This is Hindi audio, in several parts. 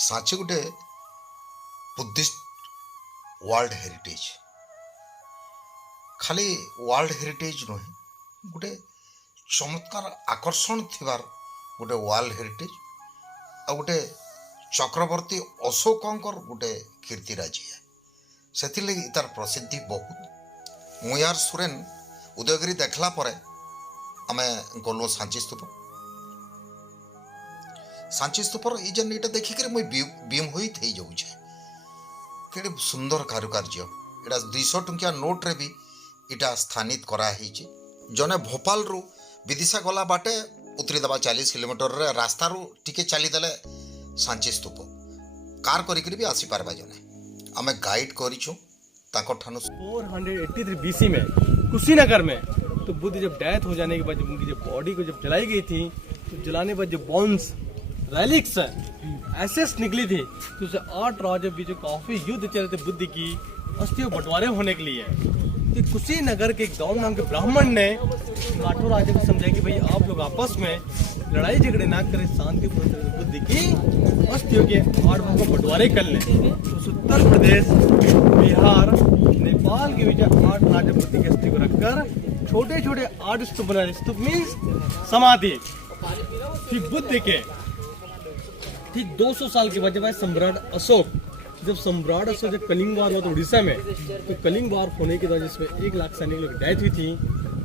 सांची गोटे बुद्धिस्ट वर्ल्ड हेरिटेज खाली वर्ल्ड हेरिटेज नुहे गोटे चमत्कार आकर्षण थिबार गोटे वर्ल्ड हेरिटेज आ गोटे चक्रवर्ती अशोकंकर गोटे कीर्तिराजी है से तार प्रसिद्धि बहुत मुयार सुरेन उदयगिरी देखला परे आमे गलो सांची स्तूपर ये जेन इटा देखिक मुई बीम होई थई जाऊ छे केडे सुंदर कारुकार्य एटा 200 टंकिया नोट रे भी इटा स्थानित करा हिचे जने भोपाल रु विदिशा गला बाटे उतरी दबा 40 किलोमीटर रे रास्ता रु टिके चली देले सांची स्तूप कार करिक भी आसी पारबा जने आमे गाइड करिछु ताको ठानु 483 बीसी में कुशीनगर में तो बुद्ध जब डेथ हो जाने के बाद जब उनकी जब बॉडी को जब जलाई गई थी तो जलाने के बाद जो बोन्स रेलिक्स एसेस निकली थी तो उसे 8 राजा बीच काफी युद्ध चले थे बुद्ध की अस्थियों बंटवारे होने के लिए। तो कुशीनगर के एक गाँव नाम के ब्राह्मण ने राठौर राजा को समझाया कि भाई आप लोग आपस में लड़ाई झगड़े ना करें, शांतिपूर्ण बुद्ध की अस्थियों के 8 भागों को बंटवारे कर लें। तो उत्तर प्रदेश, बिहार, नेपाल के बीच 8 राजा बुद्ध की अस्थि को रखकर छोटे छोटे 8 स्तूप बनाए। स्तूप मीन्स समाधि। ठीक बुद्ध के ठीक 200 साल के बाद जब आए सम्राट अशोक, जब सम्राट अशोक जब कलिंग वार हुआ था उड़ीसा में, तो कलिंग वार होने के बाद जिसमें 1 लाख सैनिक लोग डेथ हुई थी,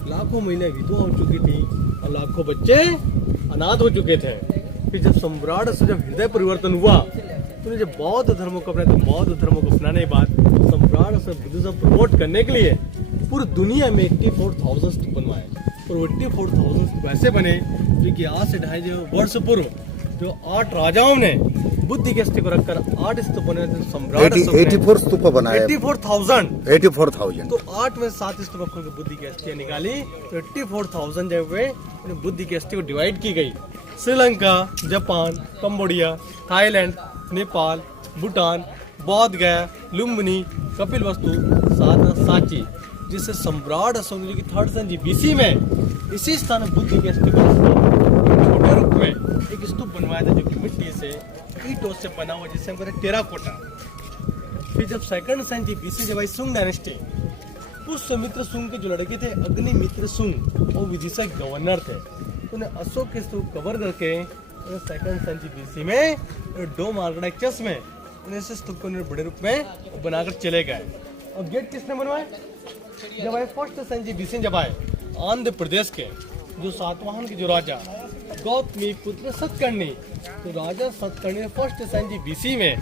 लाखों महिलाएं विधवा हो चुकी थी और लाखों बच्चे अनाथ हो चुके थे। फिर जब सम्राट अशोक जब हृदय परिवर्तन हुआ तो जब बौद्ध धर्मों को अपनाया, तो बौद्ध धर्मों को अपनाने के बाद सम्राट अशोक बुद्धिज्म प्रमोट करने के लिए पूरी दुनिया में 84,000 स्तूप बनवाए। और 84,000 स्तूप ऐसे बने जो कि आज से 250 वर्ष पूर्व जो 8 राजाओं ने बुद्ध के अस्थि को रखकर 8 स्तूप बने थे। सम्राट 84 स्तूप बनाए 84,000 तो 8 में 7 स्तूप खोल के बुद्ध की अस्थियां निकाली तो 84,000 जब वे बुद्ध की अस्थि को डिवाइड की गई। Sri Lanka, Japan, Cambodia, Thailand, Nepal, Bhutan, बौद्ध गया, लुम्बिनी, कपिलवस्तु, सारनाथ, सांची, जिससे सम्राट अशोक जो कि 3rd सेंचुरी बीसी में इसी स्थान बुद्ध के अस्थि को छोटे रूप में एक स्तूप बनवाया था जो कि मिट्टी से ईंटों से बना हुआ, जिसे हम कहते हैं टेराकोटा। फिर जब 2nd सेंचुरी बीसी जब आई सुंग डायनेस्टी, पुष्यमित्र सुंग के जो लड़के थे अग्निमित्र सुंग, वो विदिशा के गवर्नर थे, तो उन्हें अशोक के स्तूप कवर करके 2nd सेंचुरी बीसी में डोम आर्किटेक्चर्स में उन्हें इस स्तूप को बड़े रूप में बनाकर चले गए। और गेट किसने बनवाए? जब आए 1st सेंचुरी बीसी जब आए आंध्र प्रदेश के जो सातवाहन के जो राजा गौतमी पुत्र सतकर्णी, तो राजा सतकर्णी ने 1st सेंचुरी बीसी में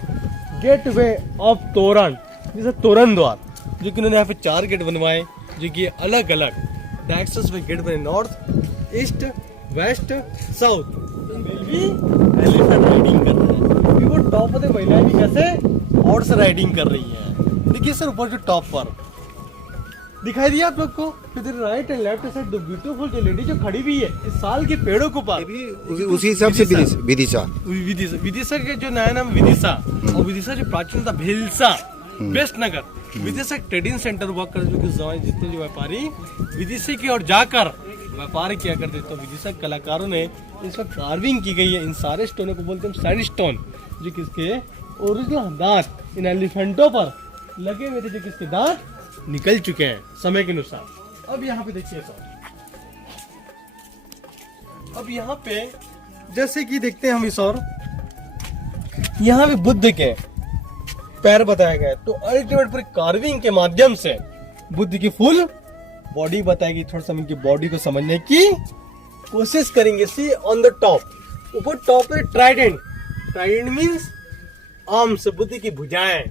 गेट वे ऑफ तोरण, जिसे तोरण द्वार, जो कि उन्होंने यहाँ पे 4 गेट बनवाए जो कि अलग अलग डायरेक्शंस में गेट बने, north, east, west, south. Elephant riding कर रहे हैं, वो टॉप पे महिलाएं भी कैसे हॉर्स राइडिंग कर रही हैं। देखिए सर ऊपर जो टॉप पर दिखाई दिया आप लोग को, फिर राइट एंड लेफ्ट साइड दो ब्यूटीफुल जो लेडी जो खड़ी हुई है इस साल के पेड़ों के ऊपर, उसी हिसाब से विदिशा के जो नया नाम विदिशा, और विदिशा जो प्राचीन था भिलसा, वेस्ट नगर विदिशा ट्रेडिंग सेंटर हुआ कर, जो कि जितने जो व्यापारी विदिशा की ओर जाकर व्यापार किया करते, तो विदिशा कलाकारों ने इस पर कार्विंग की गई है। इन सारे स्टोनों को बोलते हैं सैंडस्टोन, जो किसके ओरिजिनल दांत इन एलिफेंटों पर लगे हुए थे, जो किसके दांत निकल चुके हैं समय के अनुसार। अब यहाँ पे देखिए सर, अब यहाँ पे जैसे कि देखते हैं हम इस और यहाँ पे बुद्ध के पैर बताया गया, तो अल्टीमेट पूरी कार्विंग के माध्यम से बुद्ध की फुल बॉडी बताएगी। थोड़ा सा इनकी बॉडी को समझने की कोशिश करेंगे। सी ऑन द टॉप, ऊपर टॉप पे Trident, Trident means arms, Buddha की भुजाएं।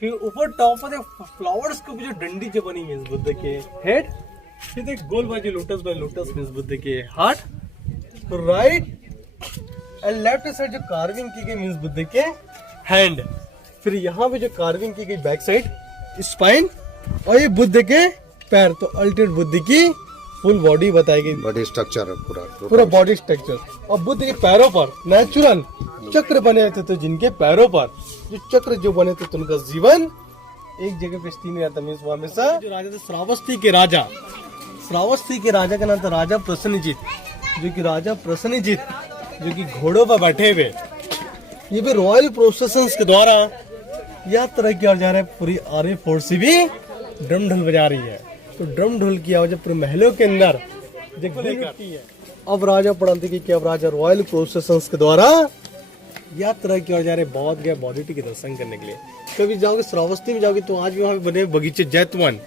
फिर ऊपर टॉप पर फ्लावर्स को भी जो डंडी जो बनी मींस बुद्ध के हेड, फिर एक गोल बाजू lotus by lotus means Buddha के हार्ट, तो राइट एंड लेफ्ट साइड जो कार्विंग की गई मींस बुद्ध के हैंड। फिर यहाँ पे जो कार्विंग की गई बैक साइड स्पाइन, और ये बुद्ध के पैर, तो अल्टीमेट बुद्ध की फुल बॉडी बताएगी, बॉडी स्ट्रक्चर पूरा बॉडी स्ट्रक्चर। और बुद्ध के पैरों पर नेचुरल चक्र बने थे, तो जिनके पैरों पर जो चक्र जो बने थे, तो उनका जीवन एक जगह पे स्थिर नहीं रहता। मींस वो हमेशा जो राजा थे श्रावस्ती के राजा का नाम था राजा प्रसन्नजित, जो कि राजा प्रसन्नजित जो कि घोड़ों पर बैठे हुए ये भी रॉयल प्रोसेसर्स के द्वारा यात्रा किया जा रहा है। पूरी आर्मी फोर्स भी ड्रम ढोल बजा रही है। तो ड्रम ढोल की आवाज पूरे महलों के अंदर उठती है। अब राजा पढ़ाते कि अब राजा रॉयल प्रोसेसर्स के द्वारा यात्रा किया जा रहे बौद्ध गया बौद्धिटी के दर्शन करने के लिए। कभी जाओगे श्रावस्ती में जाओगे तो आज भी वहाँ पे बने बगीचे जैतवन,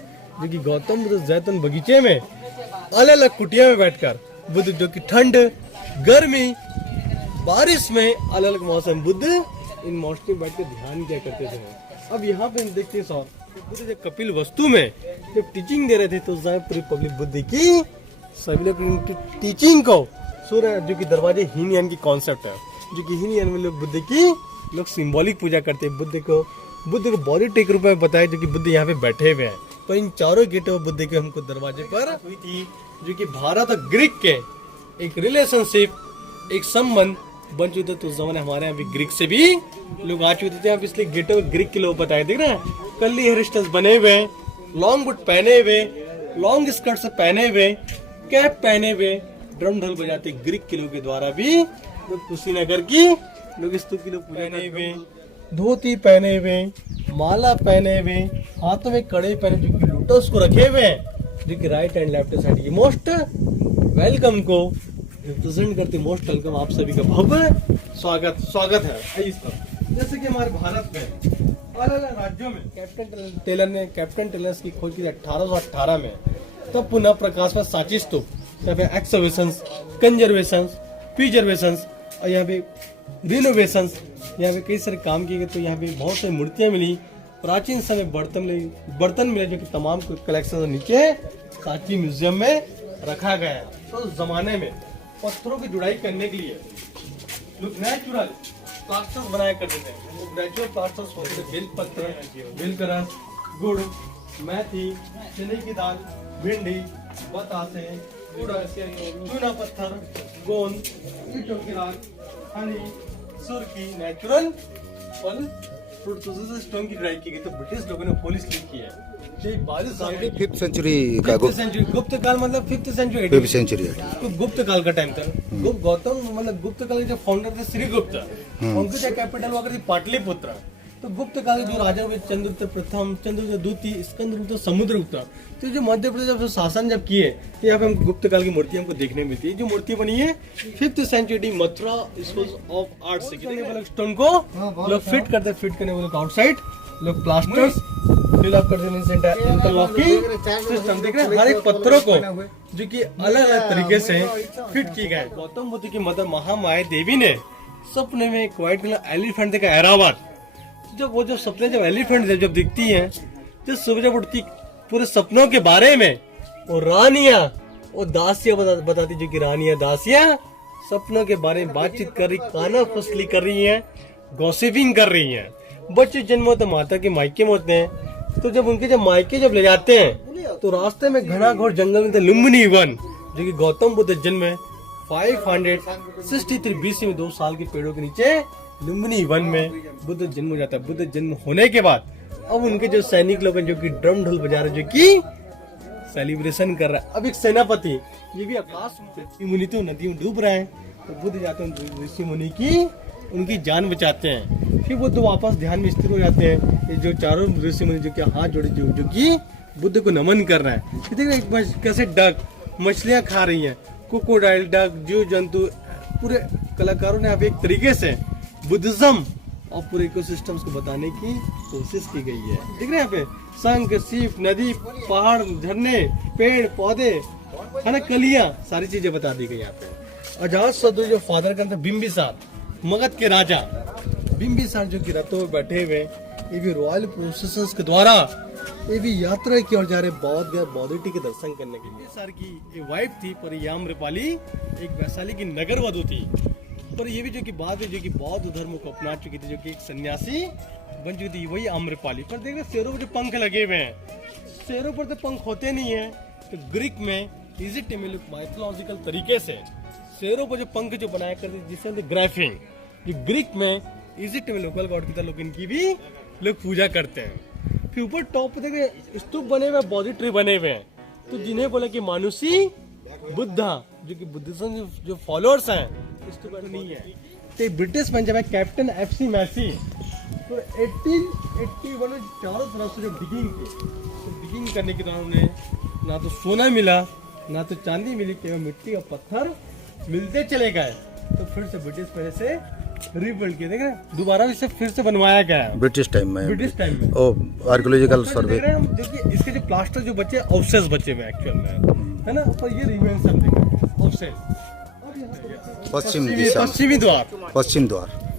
जो कि गौतम बुद्ध जैतवन बगीचे में अलग अलग कुटिया में बैठकर बुद्ध जो कि ठंड, गर्मी, बारिश में अलग अलग मौसम बुद्ध इन मौसम में बैठ कर ध्यान किया करते थे। अब यहाँ पे हम देखते हैं सर बुद्ध जब कपिल वस्तु में जब टीचिंग दे रहे थे तो पूरी पब्लिक बुद्ध की सभी लोग इनकी टीचिंग को सुन रहे हैं, जो कि दरवाजे हीनयान की कॉन्सेप्ट है, जो कि हीनयान में लोग बुद्ध की लोग सिंबॉलिक पूजा करते हैं। बुद्ध को बॉडी टेक रूप में बताया, जो कि बुद्ध यहाँ पे बैठे हुए हैं। तो इन चारों गेटों बुद्ध के हमको दरवाजे पर हुई थी, जो कि भारत और ग्रीक के एक रिलेशनशिप, एक संबंध बन चुके थे। तो जमाने हमारे यहाँ भी ग्रीक से भी लोग आ चुके थे। इसलिए गेटों में ग्रीक के लोग बताए, देख रहे हैं कल्ली हेयर स्टाइल बने हुए, लॉन्ग बूट पहने हुए, लॉन्ग स्कर्ट से पहने हुए, कैप पहने हुए, ड्रम ढोल बजाते ग्रीक के लोग के द्वारा भी लोग कुशीनगर की लोग स्तूप के लोग पहने हुए, धोती पहने हुए, माला पहने हुए, हाथों में कड़े पहने, जो कि लोटस को रखे हुए हैं, जो कि राइट एंड लेफ्ट साइड की मोस्ट वेलकम को रिप्रेजेंट करते। मोस्ट वेलकम आप सभी का भव्य स्वागत है। जैसे कि हमारे भारत में अलग अलग राज्यों में कैप्टन टेलर की खोज की 1818 में, तब पुनः प्रकाश में सांची स्तूप, यहाँ पे एक्सकवेशंस, कंजर्वेशंस, प्रिजर्वेशंस और यहाँ पे रिनोवेशंस, यहाँ पे कई सारे काम किए गए। तो यहाँ पे बहुत सारी मूर्तियां मिली, प्राचीन समय बर्तन मिले, जो कि तमाम कलेक्शन नीचे सांची म्यूजियम में रखा गया है। तो उस जमाने में पत्थरों की जुड़ाई करने के लिए लोग नेचुरल प्लास्टर्स बनाया करते थे। नेचुरल प्लास्टर्स होते थे बेलपत्र, बेलकरस, गुड़, मेथी, चने की दाल, भिंडी, बतासे, चूना पत्थर, गोंद, ईंटों की राख, हनी, सुर्खी, नेचुरल फल फ्रूट स्टोन की जुड़ाई की गई। तो ब्रिटिश लोगों ने पुलिस की है 22 साल की 5th सेंचुरी का गुप्त काल, मतलब 5th सेंचुरी, 5th सेंचुरी तो गुप्त काल का टाइम था। गौतम मतलब गुप्त काल के जो फाउंडर थे श्रीगुप्त, उनकी जो कैपिटल वगैरह थी पाटलिपुत्र। तो गुप्त काल के जो राजा हुए चंद्रगुप्त प्रथम, चंद्रगुप्त द्वितीय, स्कंदगुप्त, समुद्रगुप्त, तो जो मध्य प्रदेश जब शासन जब किए तो यहाँ पे हम गुप्त काल की मूर्ति हमको देखने मिलती है। जो मूर्ति बनी है 5th century Mathura school of art से स्टोन को लोग फिट करने वाले आउटसाइड लोग प्लास्टर्स फिल अप करते हैं, इंटरलॉकिंग सिस्टम देख रहे हैं हर एक पत्थरों को, जो कि अलग अलग तरीके से फिट किए गए। गौतम बुद्ध की मदर महामाया देवी ने सपने में एक व्हाइट कलर एलिफेंट देखा ऐरावत। जब वो जो सपने जब एलिफेंट जब दिखती है, जब सुबह जब उठती पूरे सपनों के बारे में वो रानियां, वो दासियां बताती, जो कि रानियां दासियां सपनों के बारे में बातचीत कर रही, काना फसली कर रही है, गॉसिपिंग कर रही है। बच्चे जन्म होते माता के मायके में होते हैं, तो जब उनके जब मायके जब ले जाते हैं तो रास्ते में घना घोर जंगल में लुम्बिनी वन, जो कि गौतम बुद्ध जन्म 563 BC में 2 साल के पेड़ों के नीचे लुम्बिनी वन में बुद्ध जन्म हो जाता है। बुद्ध जन्म होने के बाद अब उनके जो सैनिक लोग हैं, जो कि ड्रम ढोल बजा रहे, जो कि सेलिब्रेशन कर रहा है। अब एक सेनापति, ये भी आकाश में मुनि तो नदी में डूब रहे हैं, तो बुद्ध जाते हैं ऋषि मुनि की उनकी जान बचाते हैं। फिर बुद्ध वापस ध्यान में स्थिर हो जाते हैं। ये जो चारों ऋषि मुनि जो कि हाथ जोड़े, जो कि बुद्ध को नमन कर रहा है। देखिए कैसे डक मछलियां खा रही हैं, क्रोकोडाइल, डक, जीव जंतु, पूरे कलाकारों ने यहाँ पे एक तरीके से बुद्धिज्म और पूरे इकोसिस्टम्स को बताने की कोशिश की गई है। देख रहे हैं यहाँ पे शंख, सीप, नदी, पहाड़, झरने, पेड़ पौधे, है ना, कलियां, सारी चीजें बता दी गई यहाँ पे। अजातशत्रु जो फादर का था बिंबिसार, मगध के राजा बिंबिसार, जो कि रथों में बैठे हुए, ये भी रॉयल प्रोसेसर्स के द्वारा ये भी यात्रा की ओर जा रहे बौद्ध गए बौद्धिटी के दर्शन करने के लिए। बिंबिसार की वाइफ थी परियाम्रपाली, एक वैशाली की नगर वधु थी। पर ये भी जो कि बाद में जो कि बौद्ध धर्म को अपना चुकी थी, जो कि एक सन्यासी बन चुकी थी, वही आम्रपाली। पर देख रहे शेरों पर जो पंख लगे हुए हैं, शेरों पर तो पंख होते नहीं है। तो ग्रीक में, इजिप्ट में लोग माइथोलॉजिकल तरीके से शेरों पर जो पंख जो बनाया करते, जिससे ग्राफिंग, ग्रीक में, इजिप्ट में लोकल गॉड की तरह लोग इनकी भी लोग पूजा करते हैं। फिर ऊपर टॉप पे देखे स्तूप बने हुए, बॉडी ट्री बने हुए हैं, तो जिन्हें बोला कि मानुषी बुद्धा, जो कि बुद्धिज्म जो फॉलोअर्स हैं, स्तूप नहीं है। तो ब्रिटिश पंजाब है कैप्टन FC मैसी, तो 1881 में चारों तरफ से जो डिगिंग की, तो डिगिंग करने के दौरान उन्हें ना तो सोना मिला ना तो चांदी मिली, केवल मिट्टी और पत्थर मिलते चले गए। तो फिर से ब्रिटिश पहले से रीबिल्ड किया, देख रहे हैं दोबारा इसे फिर से बनवाया गया है ब्रिटिश टाइम में। ओ आर्कियोलॉजिकल सर्वे देख रहे हैं हम, देखिए इसके जो प्लास्टर जो बचे अवशेष बचे हुए एक्चुअल में, है ना, पर ये रिमेन समथिंग अवशेष। पश्चिमी दिशा, पश्चिमी द्वार,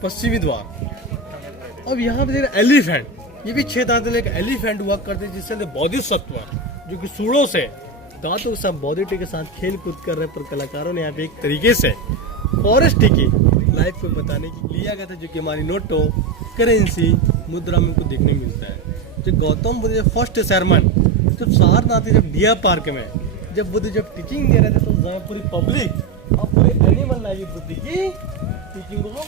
पश्चिम द्वार। अब यहाँ पे देख एलिफेंट, ये भी 6 दांत वाले एक एलिफेंट हुआ करते जिससे बोधिसत्व जो कि सूढ़ों से दांतों के साथ बॉडी के साथ खेल कूद कर रहे, पर कलाकारों ने यहाँ पे एक तरीके से फॉरेस्ट की लाइफ को बताने के लिए लिया गया था, जो कि हमारी नोटों करेंसी मुद्रा में को देखने को मिलता है। जब गौतम बुद्ध जब फर्स्ट सरमन जब सारनाथ जब डियर पार्क में जब बुद्ध जब टीचिंग दे रहे थे, तो जहाँ पूरी पब्लिक और पूरे एनिमल लाइफ बुद्ध की टीचिंग को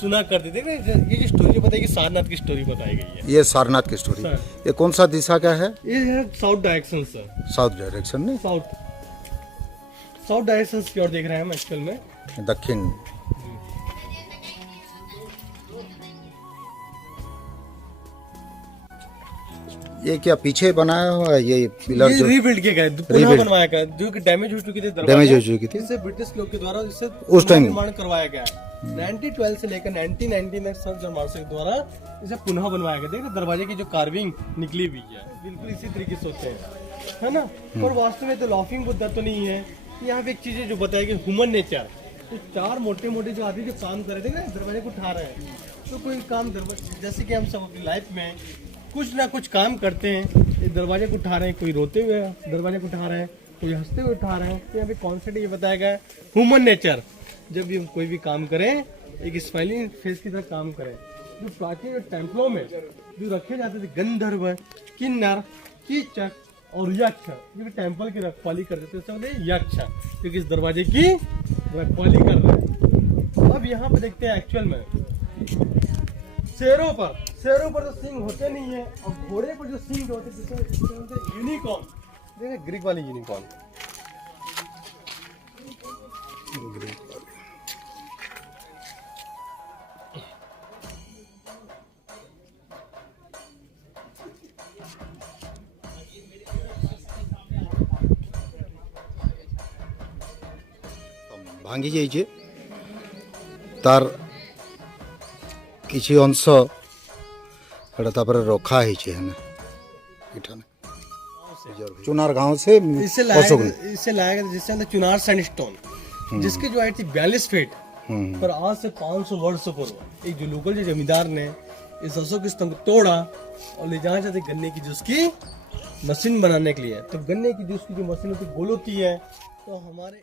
सुना करते थे। ये जो स्टोरी बताई सारनाथ की स्टोरी बताई गई है, ये सारनाथ की स्टोरी। ये कौन सा दिशा का है? ये है south direction sir, south direction में, साउथ डायरेक्शन की ओर देख रहे हैं हम एक्चुअल में, दक्षिण। ये क्या पीछे बनाया हुआ है ये पिलर? ये जो रीबिल्ड किया गया, पुनः बनवाया गया, जो कि डैमेज हो चुकी थी, डैमेज हो चुकी थी, इससे ब्रिटिश लोग के द्वारा इससे उस टाइम निर्माण करवाया गया। 1912 से लेकर 1919 तक सर जॉन मार्शल के द्वारा इसे पुनः बनवाया गया। देखिए दरवाजे की जो कार्विंग निकली हुई है बिल्कुल इसी तरीके से होते हैं, है ना। पर वास्तव में तो लाफिंग बुद्धा तो नहीं है। यहाँ पे एक चीज जो बताई गई ह्यूमन नेचर, तो 4 मोटे मोटे जो आदमी जो काम कर रहे थे दरवाजे को उठा रहे हैं, तो कोई काम जैसे कि हम सब अपनी लाइफ में कुछ ना कुछ काम करते हैं, दरवाजे को उठा रहे हैं, कोई रोते हुए दरवाजे को उठा रहे हैं, कोई हंसते हुए उठा रहे हैं। तो यहाँ पे कॉन्सेप्ट ये बताया गया है ह्यूमन नेचर, जब भी हम कोई भी काम करें एक स्माइलिंग फेस की तरह काम करें। जो प्राचीन टेम्पलों में जो रखे जाते थे गंधर्व, किन्नर, कीचक और यक्ष, जो टेम्पल की रखवाली करते थे, यक्ष क्योंकि इस दरवाजे की रखवाली कर रहे हैं। अब यहाँ पे देखते हैं एक्चुअल में शेरों पर जो सिंग होते नहीं है, और घोड़े पर जो सिंग होते हैं यूनिकॉर्न, देखिए ग्रीक वाली यूनिकॉर्न। ভাঙি যাইছে, তার কিছু অংশ এটা তারপরে রখা হয়েছে এখানে चुनार गांव से इससे लाया गया जिससे अंदर चुनार सैंडस्टोन, जिसकी जो हाइट थी 42 फीट, पर आज से 500 वर्ष पूर्व एक जो लोकल जो जमींदार ने इस अशोक स्तंभ को तोड़ा और ले जाना चाहते गन्ने की जूस की मशीन बनाने के लिए। तो गन्ने की जूस की जो मशीन होती गोल होती है, तो हमारे